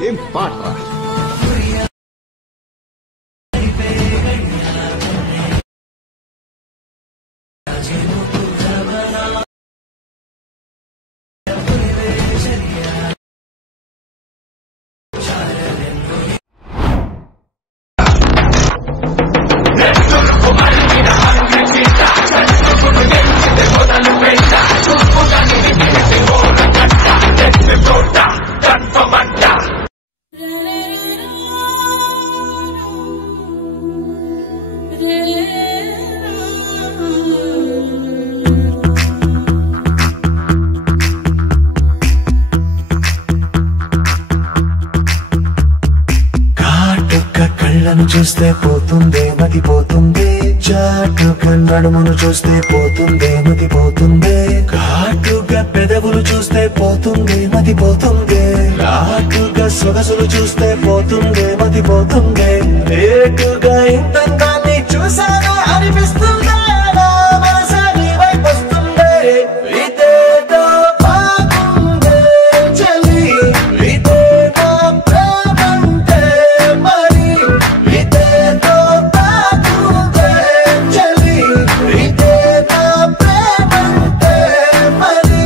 ఏం పాట కళ్ళను చూస్తే పోతుందే మతి పోతుందే చాటుగా నడుమును చూస్తే పోతుందే మతి పోతుందే ఘాటుగా పెదవులు చూస్తే పోతుందే మతి పోతుందే ఘాటుగా సొగసులు చూస్తే పోతుందే మతి పోతుందే రేటుగా ఇంతంగాన్ని చూసానా అనిపిస్తుందే నా మనసు నీ వైపు వస్తుందే ఇదేదో బాగుందే చలి ఇదేదో ప్రేమంటే మరి ఇదేదో బాగుందే చలి ఇదేదో ప్రేమంటే మరి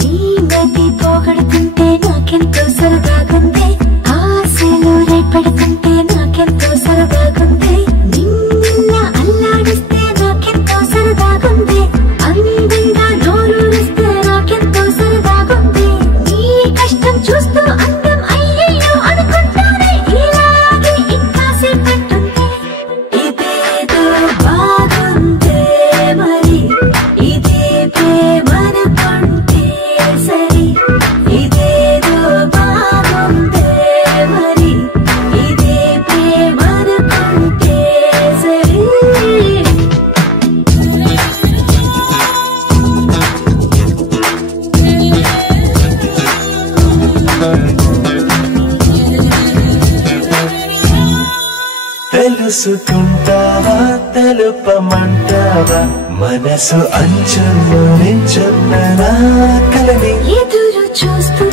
నీ మతి పోగొడుతుంటే నాకెంతో సరదాగుంది ఆశలు రేపడుతుంటే నాకెంతో సరదాగుంది నిన్న అల్లాడిస్తే నాకెంతో సరదాగుంది అందంగా నోరూరిస్తే నాకెంతో సరదాగుంది నీ కష్టం చూస్తూ అందం అయ్యయ్యో అనుకుంటానే ఇలాగే ఇంకా సేపట్టుంది ఇదేదో బాగుందే మరి ఇదే ప్రేమనుకుంటే సరి ఇదేదో బాగుందే మరి ఇదే ప్రేమనుకుంటే సరి తెలుసుకుంటావా తెలుపమంటావా మనసు అంచుల్లో నించున్న నా కలని ఎదురు చూస్తూ